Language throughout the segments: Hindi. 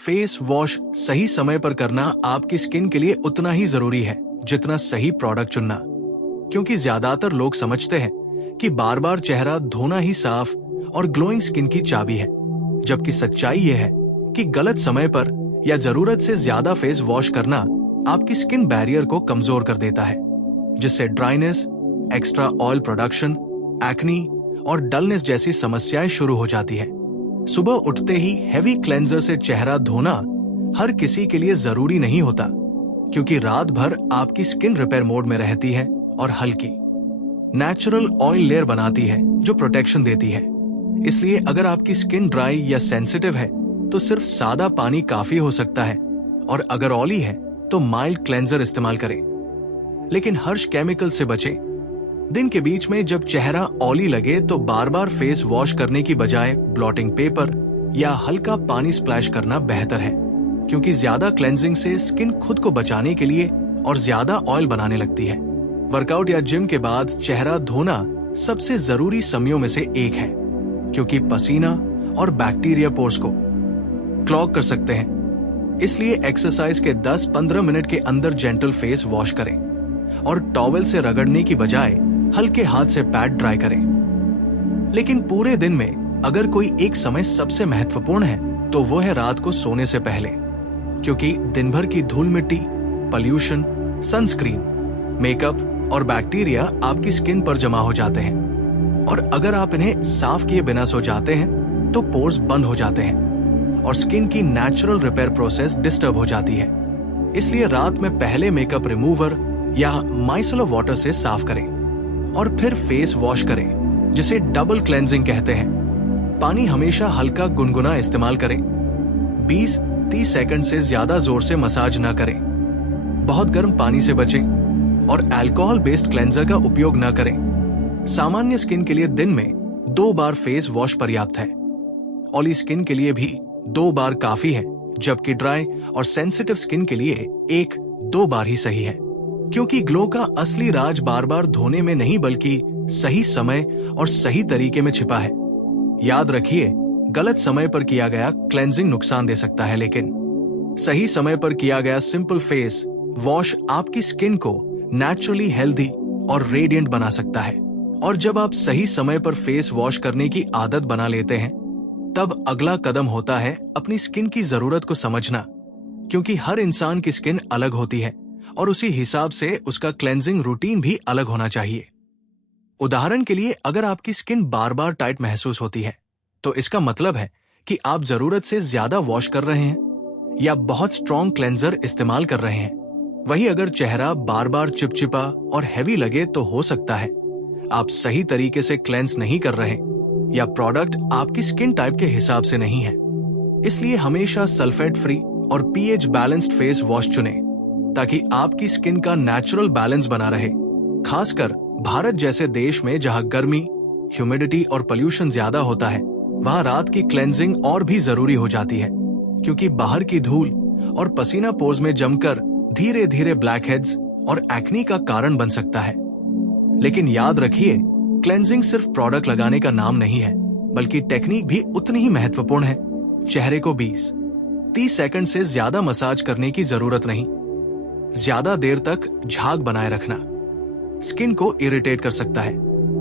फेस वॉश सही समय पर करना आपकी स्किन के लिए उतना ही जरूरी है जितना सही प्रोडक्ट चुनना, क्योंकि ज्यादातर लोग समझते हैं कि बार बार चेहरा धोना ही साफ और ग्लोइंग स्किन की चाबी है, जबकि सच्चाई यह है कि गलत समय पर या जरूरत से ज्यादा फेस वॉश करना आपकी स्किन बैरियर को कमजोर कर देता है, जिससे dryness, extra oil production, acne और डलनेस जैसी समस्याएं शुरू हो जाती है। सुबह उठते ही हेवी क्लेंजर से चेहरा धोना हर किसी के लिए जरूरी नहीं होता, क्योंकि रात भर आपकी स्किन रिपेयर मोड में रहती है और हल्की नेचुरल ऑयल लेयर बनाती है जो प्रोटेक्शन देती है। इसलिए अगर आपकी स्किन ड्राई या सेंसिटिव है तो सिर्फ सादा पानी काफी हो सकता है, और अगर ऑयली है तो माइल्ड क्लेंजर इस्तेमाल करें। लेकिन हर्ष केमिकल से बचें। दिन के बीच में जब चेहरा ऑयली लगे तो बार बार फेस वॉश करने की बजाय ब्लॉटिंग पेपर या हल्का पानी स्प्लैश करना बेहतर है, क्योंकि ज्यादा क्लेंजिंग से स्किन खुद को बचाने के लिए और ज्यादा ऑयल बनाने लगती है। वर्कआउट या जिम के बाद चेहरा धोना सबसे जरूरी समयों में से एक है, क्योंकि पसीना और बैक्टीरिया पोर्स को क्लॉग कर सकते हैं। इसलिए एक्सरसाइज के 10-15 मिनट के अंदर जेंटल फेस वॉश करें और टॉवेल से रगड़ने की बजाय हल्के हाथ से पैड ड्राई करें। लेकिन पूरे दिन में अगर कोई एक समय सबसे महत्वपूर्ण है तो वो है रात को सोने से पहले, क्योंकि दिन भर की धूल मिट्टी, पॉल्यूशन, सनस्क्रीन, मेकअप और बैक्टीरिया आपकी स्किन पर जमा हो जाते हैं, और अगर आप इन्हें साफ किए बिना सो जाते हैं तो पोर्स बंद हो जाते हैं और स्किन की नेचुरल रिपेयर प्रोसेस डिस्टर्ब हो जाती है। इसलिए रात में पहले मेकअप रिमूवर या माइसेलर वाटर से साफ करें और फिर फेस वॉश करें, जिसे डबल क्लेंजिंग कहते हैं। पानी हमेशा हल्का गुनगुना इस्तेमाल करें। 20-30 सेकंड से ज्यादा जोर से मसाज न करें। बहुत गर्म पानी से बचें और अल्कोहल बेस्ड क्लेंजर का उपयोग न करें। सामान्य स्किन के लिए दिन में 2 बार फेस वॉश पर्याप्त है। ऑयली स्किन के लिए भी 2 बार काफी है, जबकि ड्राई और सेंसिटिव स्किन के लिए 1-2 बार ही सही है, क्योंकि ग्लो का असली राज बार बार धोने में नहीं बल्कि सही समय और सही तरीके में छिपा है। याद रखिए, गलत समय पर किया गया क्लेंजिंग नुकसान दे सकता है, लेकिन सही समय पर किया गया सिंपल फेस वॉश आपकी स्किन को नेचुरली हेल्दी और रेडिएंट बना सकता है। और जब आप सही समय पर फेस वॉश करने की आदत बना लेते हैं, तब अगला कदम होता है अपनी स्किन की जरूरत को समझना, क्योंकि हर इंसान की स्किन अलग होती है और उसी हिसाब से उसका क्लेंजिंग रूटीन भी अलग होना चाहिए। उदाहरण के लिए, अगर आपकी स्किन बार बार टाइट महसूस होती है तो इसका मतलब है कि आप जरूरत से ज्यादा वॉश कर रहे हैं या बहुत स्ट्रॉन्ग क्लेंजर इस्तेमाल कर रहे हैं। वहीं अगर चेहरा बार बार चिपचिपा और हैवी लगे तो हो सकता है आप सही तरीके से क्लेंस नहीं कर रहे या प्रोडक्ट आपकी स्किन टाइप के हिसाब से नहीं है। इसलिए हमेशा सल्फेट फ्री और पीएच बैलेंस्ड फेस वॉश चुनें, ताकि आपकी स्किन का नेचुरल बैलेंस बना रहे। खासकर भारत जैसे देश में जहां गर्मी, ह्यूमिडिटी और पोल्यूशन ज्यादा होता है, वहां रात की क्लेंजिंग और भी जरूरी हो जाती है, क्योंकि बाहर की धूल और पसीना पोर्स में जमकर धीरे धीरे ब्लैक हेड्स और एक्नी का कारण बन सकता है। लेकिन याद रखिए, क्लेंजिंग सिर्फ प्रोडक्ट लगाने का नाम नहीं है, बल्कि टेक्निक भी उतनी ही महत्वपूर्ण है। चेहरे को 20-30 सेकंड से ज्यादा मसाज करने की जरूरत नहीं। ज्यादा देर तक झाग बनाए रखना स्किन को इरिटेट कर सकता है,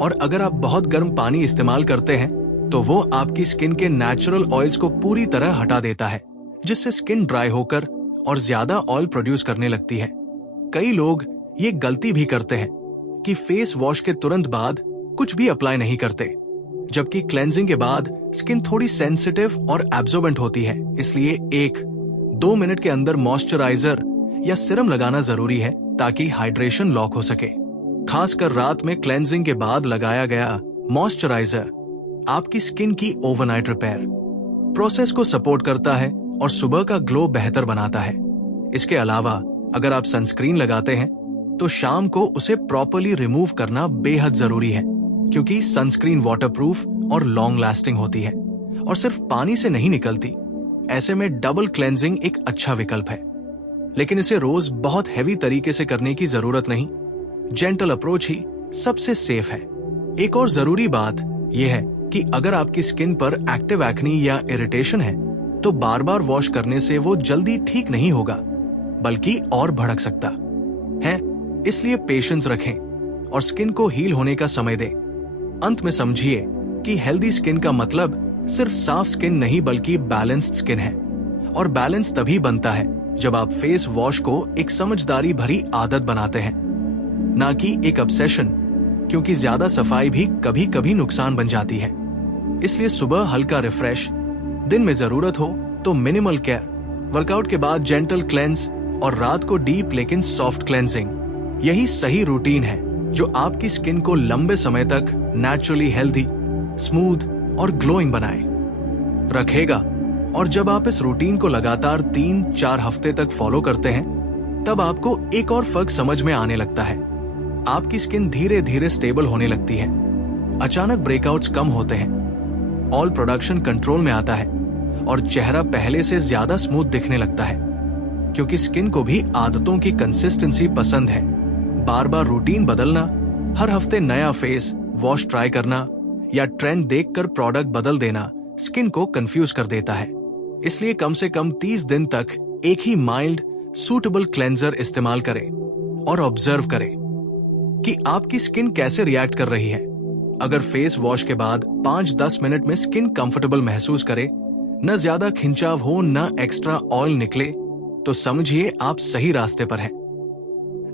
और अगर आप बहुत गर्म पानी इस्तेमाल करते हैं तो वो आपकी स्किन के नेचुरल ऑयल्स को पूरी तरह हटा देता है, जिससे स्किन ड्राई होकर और ज्यादा ऑयल प्रोड्यूस करने लगती है। कई लोग ये गलती भी करते हैं कि फेस वॉश के तुरंत बाद कुछ भी अप्लाई नहीं करते, जबकि क्लेंजिंग के बाद स्किन थोड़ी सेंसिटिव और एब्जॉर्बेंट होती है। इसलिए 1-2 मिनट के अंदर मॉइस्चराइजर या सीरम लगाना जरूरी है, ताकि हाइड्रेशन लॉक हो सके। खासकर रात में क्लेंजिंग के बाद लगाया गया मॉइस्चराइजर आपकी स्किन की ओवरनाइट रिपेयर प्रोसेस को सपोर्ट करता है और सुबह का ग्लो बेहतर बनाता है। इसके अलावा अगर आप सनस्क्रीन लगाते हैं तो शाम को उसे प्रॉपर्ली रिमूव करना बेहद जरूरी है, क्योंकि सनस्क्रीन वाटरप्रूफ और लॉन्ग लास्टिंग होती है और सिर्फ पानी से नहीं निकलती। ऐसे में डबल क्लेंजिंग एक अच्छा विकल्प है, लेकिन इसे रोज बहुत हैवी तरीके से करने की जरूरत नहीं। जेंटल अप्रोच ही सबसे सेफ है। एक और जरूरी बात यह है कि अगर आपकी स्किन पर एक्टिव एक्नी या इरिटेशन है तो बार बार वॉश करने से वो जल्दी ठीक नहीं होगा, बल्कि और भड़क सकता है। इसलिए पेशेंस रखें और स्किन को हील होने का समय दें। अंत में समझिए कि हेल्दी स्किन का मतलब सिर्फ साफ स्किन नहीं बल्कि बैलेंस्ड स्किन है। और बैलेंस तभी बनता है जब आप फेस वॉश को एक समझदारी भरी आदत बनाते हैं, ना कि एक ऑब्सेशन, क्योंकि ज्यादा सफाई भी कभी कभी नुकसान बन जाती है। इसलिए सुबह हल्का रिफ्रेश, दिन में जरूरत हो तो मिनिमल केयर, वर्कआउट के बाद जेंटल क्लेंस और रात को डीप लेकिन सॉफ्ट क्लेंजिंग, यही सही रूटीन है जो आपकी स्किन को लंबे समय तक नेचुरली हेल्दी, स्मूथ और ग्लोइंग बनाए रखेगा। और जब आप इस रूटीन को लगातार 3-4 हफ्ते तक फॉलो करते हैं, तब आपको एक और फर्क समझ में आने लगता है। आपकी स्किन धीरे धीरे स्टेबल होने लगती है, अचानक ब्रेकआउट्स कम होते हैं, ऑयल प्रोडक्शन कंट्रोल में आता है और चेहरा पहले से ज्यादा स्मूथ दिखने लगता है, क्योंकि स्किन को भी आदतों की कंसिस्टेंसी पसंद है। बार बार रूटीन बदलना, हर हफ्ते नया फेस वॉश ट्राई करना या ट्रेंड देखकर प्रोडक्ट बदल देना स्किन को कंफ्यूज कर देता है। इसलिए कम से कम 30 दिन तक एक ही माइल्ड सूटेबल क्लेंजर इस्तेमाल करें और ऑब्जर्व करें कि आपकी स्किन कैसे रिएक्ट कर रही है। अगर फेस वॉश के बाद 5-10 मिनट में स्किन कंफर्टेबल महसूस करे, न ज्यादा खिंचाव हो, न एक्स्ट्रा ऑयल निकले, तो समझिए आप सही रास्ते पर हैं।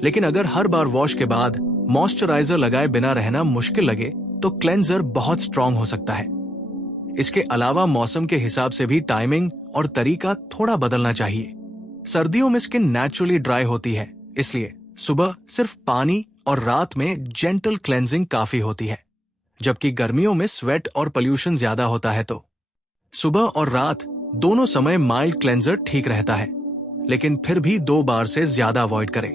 लेकिन अगर हर बार वॉश के बाद मॉइस्चराइजर लगाए बिना रहना मुश्किल लगे, तो क्लेंजर बहुत स्ट्रॉन्ग हो सकता है। इसके अलावा मौसम के हिसाब से भी टाइमिंग और तरीका थोड़ा बदलना चाहिए। सर्दियों में स्किन नेचुरली ड्राई होती है, इसलिए सुबह सिर्फ पानी और रात में जेंटल क्लेंजिंग काफी होती है। जबकि गर्मियों में स्वेट और पोल्यूशन ज्यादा होता है, तो सुबह और रात दोनों समय माइल्ड क्लेंजर ठीक रहता है, लेकिन फिर भी 2 बार से ज्यादा अवॉइड करें।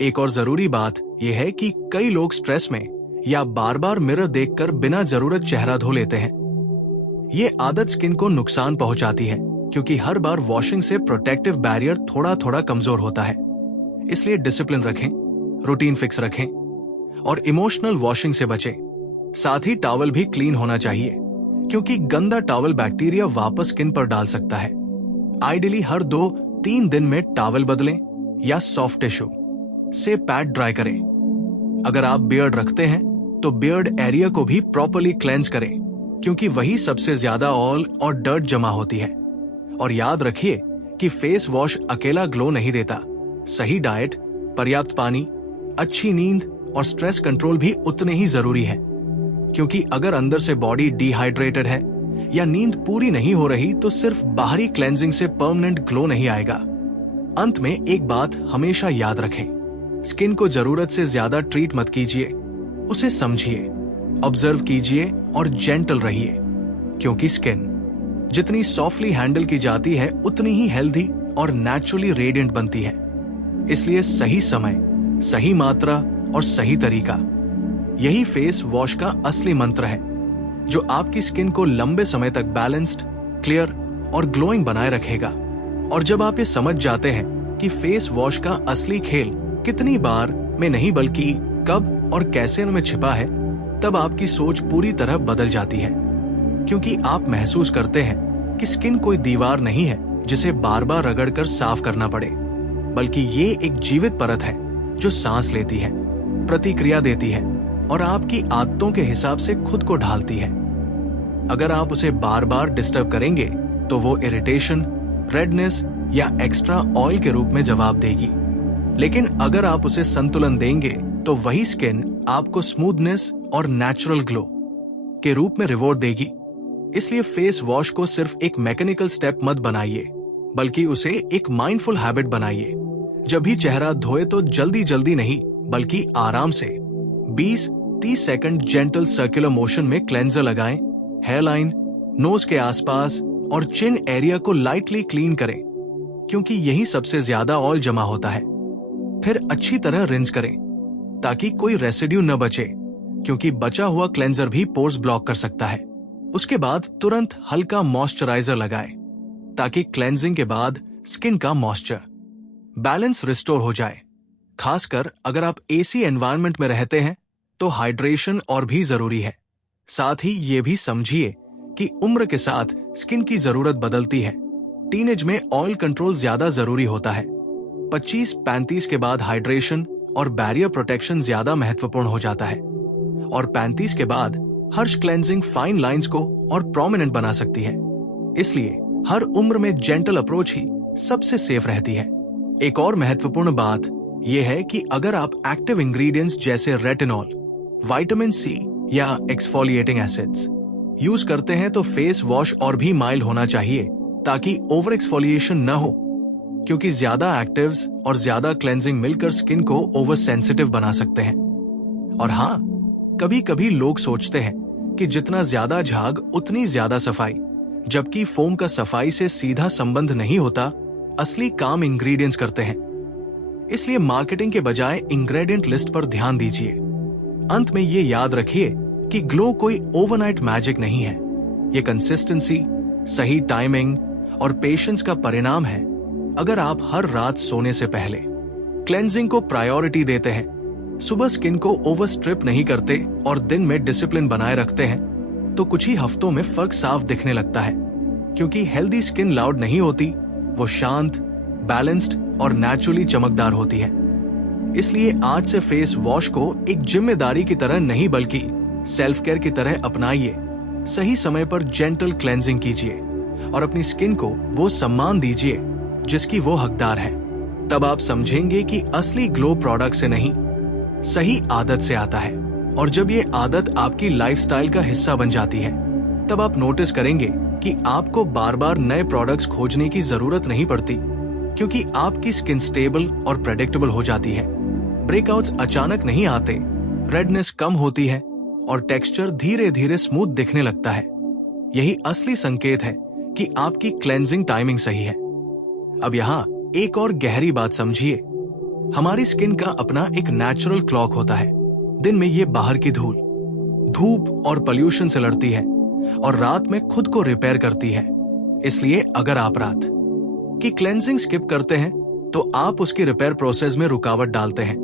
एक और जरूरी बात यह है कि कई लोग स्ट्रेस में या बार बार मिरर देखकर बिना जरूरत चेहरा धो लेते हैं। ये आदत स्किन को नुकसान पहुंचाती है, क्योंकि हर बार वॉशिंग से प्रोटेक्टिव बैरियर थोड़ा थोड़ा कमजोर होता है। इसलिए डिसिप्लिन रखें, रूटीन फिक्स रखें और इमोशनल वॉशिंग से बचें। साथ ही टॉवल भी क्लीन होना चाहिए, क्योंकि गंदा टॉवल बैक्टीरिया वापस स्किन पर डाल सकता है। आइडियली हर 2-3 दिन में टॉवल बदलें या सॉफ्ट टिश्यू से पैड ड्राई करें। अगर आप बियर्ड रखते हैं तो बियर्ड एरिया को भी प्रॉपर्ली क्लेंस करें, क्योंकि वही सबसे ज्यादा ऑयल और डर्ट जमा होती है। और याद रखिए कि फेस वॉश अकेला ग्लो नहीं देता। सही डाइट, पर्याप्त पानी, अच्छी नींद और स्ट्रेस कंट्रोल भी उतने ही जरूरी है, क्योंकि अगर अंदर से बॉडी डिहाइड्रेटेड है या नींद पूरी नहीं हो रही, तो सिर्फ बाहरी क्लेंजिंग से परमानेंट ग्लो नहीं आएगा। अंत में एक बात हमेशा याद रखें, स्किन को जरूरत से ज्यादा ट्रीट मत कीजिए, उसे समझिए, ऑब्जर्व कीजिए और जेंटल रहिए, क्योंकि स्किन जितनी सॉफ्टली हैंडल की जाती है उतनी ही हेल्दी और नेचुरली रेडिएंट बनती है। इसलिए सही समय, सही मात्रा और सही तरीका, यही फेस वॉश का असली मंत्र है, जो आपकी स्किन को लंबे समय तक बैलेंस्ड, क्लियर और ग्लोइंग बनाए रखेगा। और जब आप ये समझ जाते हैं कि फेस वॉश का असली खेल कितनी बार में नहीं बल्कि कब और कैसे में छिपा है, तब आपकी सोच पूरी तरह बदल जाती है, क्योंकि आप महसूस करते हैं कि स्किन कोई दीवार नहीं है जिसे बार बार रगड़कर साफ करना पड़े, बल्कि ये एक जीवित परत है जो सांस लेती है, प्रतिक्रिया देती है और आपकी आदतों के हिसाब से खुद को ढालती है। अगर आप उसे बार बार डिस्टर्ब करेंगे तो वो इरिटेशन, रेडनेस या एक्स्ट्रा ऑयल के रूप में जवाब देगी। लेकिन अगर आप उसे संतुलन देंगे तो वही स्किन आपको स्मूथनेस और नेचुरल ग्लो के रूप में रिवॉर्ड देगी। इसलिए फेस वॉश को सिर्फ एक मैकेनिकल स्टेप मत बनाइए, बल्कि उसे एक माइंडफुल हैबिट बनाइए। जब भी चेहरा धोए तो जल्दी जल्दी नहीं बल्कि आराम से 20-30 सेकंड जेंटल सर्कुलर मोशन में क्लेंजर लगाएं, हेयरलाइन, नोज के आसपास और चिन एरिया को लाइटली क्लीन करें, क्योंकि यही सबसे ज्यादा ऑयल जमा होता है। फिर अच्छी तरह रिंस करें ताकि कोई रेसिड्यू न बचे, क्योंकि बचा हुआ क्लेंजर भी पोर्स ब्लॉक कर सकता है। उसके बाद तुरंत हल्का मॉइस्चराइजर लगाएं ताकि क्लेंजिंग के बाद स्किन का मॉइस्चर बैलेंस रिस्टोर हो जाए। खासकर अगर आप एसी एनवायरनमेंट में रहते हैं तो हाइड्रेशन और भी जरूरी है। साथ ही ये भी समझिए कि उम्र के साथ स्किन की जरूरत बदलती है। टीनेज में ऑयल कंट्रोल ज्यादा जरूरी होता है। 25-35 के बाद हाइड्रेशन और बैरियर प्रोटेक्शन ज्यादा महत्वपूर्ण हो जाता है, और 35 के बाद हर्ष क्लेंजिंग फाइन लाइंस को और प्रोमिनेंट बना सकती है। इसलिए हर उम्र में जेंटल अप्रोच ही सबसे सेफ रहती है। एक और महत्वपूर्ण बात यह है कि अगर आप एक्टिव इंग्रेडिएंट्स जैसे रेटिनॉल, विटामिन सी या एक्सफोलिएटिंग एसिड्स यूज करते हैं तो फेस वॉश और भी माइल्ड होना चाहिए ताकि ओवर एक्सफोलिएशन न हो, क्योंकि ज्यादा एक्टिव्स और ज्यादा क्लेंजिंग मिलकर स्किन को ओवर सेंसिटिव बना सकते हैं। और हाँ, कभी कभी लोग सोचते हैं कि जितना ज्यादा झाग उतनी ज्यादा सफाई, जबकि फोम का सफाई से सीधा संबंध नहीं होता। असली काम इंग्रेडिएंट्स करते हैं। इसलिए मार्केटिंग के बजाय इंग्रेडिएंट लिस्ट पर ध्यान दीजिए। अंत में ये याद रखिए कि ग्लो कोई ओवरनाइट मैजिक नहीं है। ये कंसिस्टेंसी, सही टाइमिंग और पेशेंस का परिणाम है। अगर आप हर रात सोने से पहले क्लेंजिंग को प्रायोरिटी देते हैं, सुबह स्किन को ओवर स्ट्रिप नहीं करते और दिन में डिसिप्लिन बनाए रखते हैं, तो कुछ ही हफ्तों में फर्क साफ दिखने लगता है। क्योंकि हेल्दी स्किन लाउड नहीं होती, वो शांत, बैलेंस्ड और नेचुरली चमकदार होती है। इसलिए आज से फेस वॉश को एक जिम्मेदारी की तरह नहीं बल्कि सेल्फ केयर की तरह अपनाइए। सही समय पर जेंटल क्लेंजिंग कीजिए और अपनी स्किन को वो सम्मान दीजिए जिसकी वो हकदार है। तब आप समझेंगे कि असली ग्लो प्रोडक्ट से नहीं, सही आदत से आता है। और जब ये आदत आपकी लाइफस्टाइल का हिस्सा बन जाती है, तब आप नोटिस करेंगे कि आपको बार बार नए प्रोडक्ट्स खोजने की जरूरत नहीं पड़ती, क्योंकि आपकी स्किन स्टेबल और प्रेडिक्टेबल हो जाती है। ब्रेकआउट्स अचानक नहीं आते, रेडनेस कम होती है और टेक्सचर धीरे धीरे स्मूथ दिखने लगता है। यही असली संकेत है कि आपकी क्लेंजिंग टाइमिंग सही है। अब यहाँ एक और गहरी बात समझिए। हमारी स्किन का अपना एक नेचुरल क्लॉक होता है। दिन में ये बाहर की धूल, धूप और पोल्यूशन से लड़ती है और रात में खुद को रिपेयर करती है। इसलिए अगर आप रात की क्लेंजिंग स्किप करते हैं तो आप उसकी रिपेयर प्रोसेस में रुकावट डालते हैं,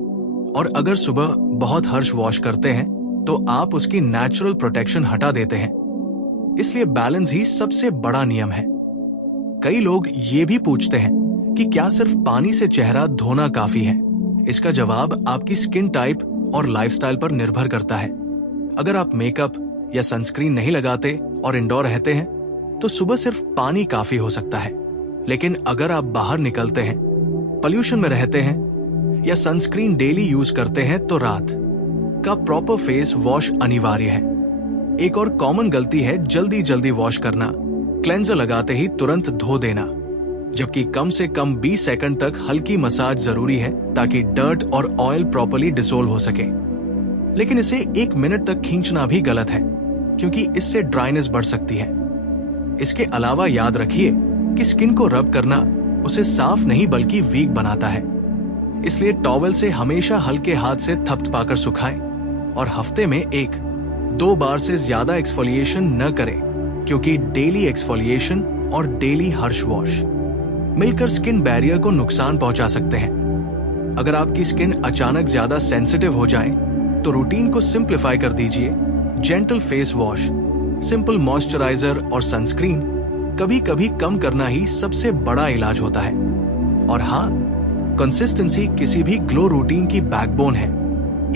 और अगर सुबह बहुत हर्ष वॉश करते हैं तो आप उसकी नेचुरल प्रोटेक्शन हटा देते हैं। इसलिए बैलेंस ही सबसे बड़ा नियम है। कई लोग ये भी पूछते हैं कि क्या सिर्फ पानी से चेहरा धोना काफी है? इसका जवाब आपकी स्किन टाइप और लाइफस्टाइल पर निर्भर करता है। अगर आप मेकअप या सनस्क्रीन नहीं लगाते और इंडोर रहते हैं तो सुबह सिर्फ पानी काफी हो सकता है। लेकिन अगर आप बाहर निकलते हैं, पोल्यूशन में रहते हैं या सनस्क्रीन डेली यूज करते हैं तो रात का प्रॉपर फेस वॉश अनिवार्य है। एक और कॉमन गलती है जल्दी जल्दी वॉश करना, क्लेंजर लगाते ही तुरंत धो देना, जबकि कम से कम 20 सेकंड तक हल्की मसाज जरूरी है ताकि डर्ट और ऑयल प्रॉपर्ली डिसोल्व हो सके। लेकिन इसे 1 मिनट तक खींचना भी गलत है, क्योंकि इससे ड्राइनेस बढ़ सकती है। इसके अलावा याद रखिए कि स्किन को रब करना उसे साफ नहीं बल्कि वीक बनाता है। इसलिए टॉवेल से हमेशा हल्के हाथ से थपथपाकर सुखाएं और हफ्ते में 1-2 बार से ज्यादा एक्सफोलिएशन न करें, क्योंकि डेली एक्सफोलिएशन और डेली हर्ष वॉश मिलकर स्किन बैरियर को नुकसान पहुंचा सकते हैं। अगर आपकी स्किन अचानक ज्यादा सेंसिटिव हो जाए तो रूटीन को सिंप्लीफाई कर दीजिए। Gentle face wash, simple moisturiser और सनस्क्रीन कभी कभी कम करना ही सबसे बड़ा इलाज होता है। और हाँ, कंसिस्टेंसी किसी भी ग्लो रूटीन की बैकबोन है।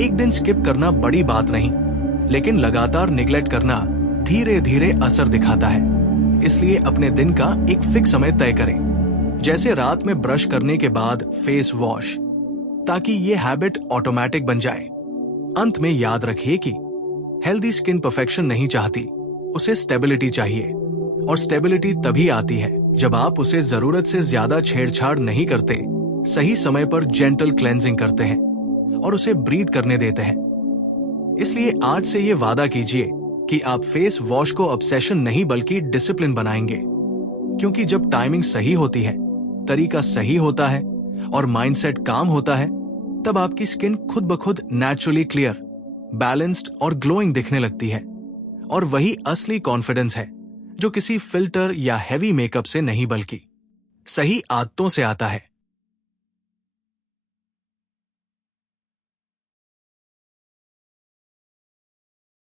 एक दिन स्किप करना बड़ी बात नहीं, लेकिन लगातार निग्लेक्ट करना धीरे धीरे असर दिखाता है। इसलिए अपने दिन का एक फिक्स समय तय करें, जैसे रात में ब्रश करने के बाद फेस वॉश, ताकि ये हैबिट ऑटोमेटिक बन जाए। अंत में याद रखिए कि हेल्दी स्किन परफेक्शन नहीं चाहती, उसे स्टेबिलिटी चाहिए। और स्टेबिलिटी तभी आती है जब आप उसे जरूरत से ज्यादा छेड़छाड़ नहीं करते, सही समय पर जेंटल क्लेंजिंग करते हैं और उसे ब्रीथ करने देते हैं। इसलिए आज से ये वादा कीजिए कि आप फेस वॉश को ऑब्सेशन नहीं बल्कि डिसिप्लिन बनाएंगे, क्योंकि जब टाइमिंग सही होती है, तरीका सही होता है और माइंडसेट काम होता है, तब आपकी स्किन खुद ब खुद नेचुरली क्लियर, बैलेंस्ड और ग्लोइंग दिखने लगती है। और वही असली कॉन्फिडेंस है जो किसी फिल्टर या हैवी मेकअप से नहीं बल्कि सही आदतों से आता है।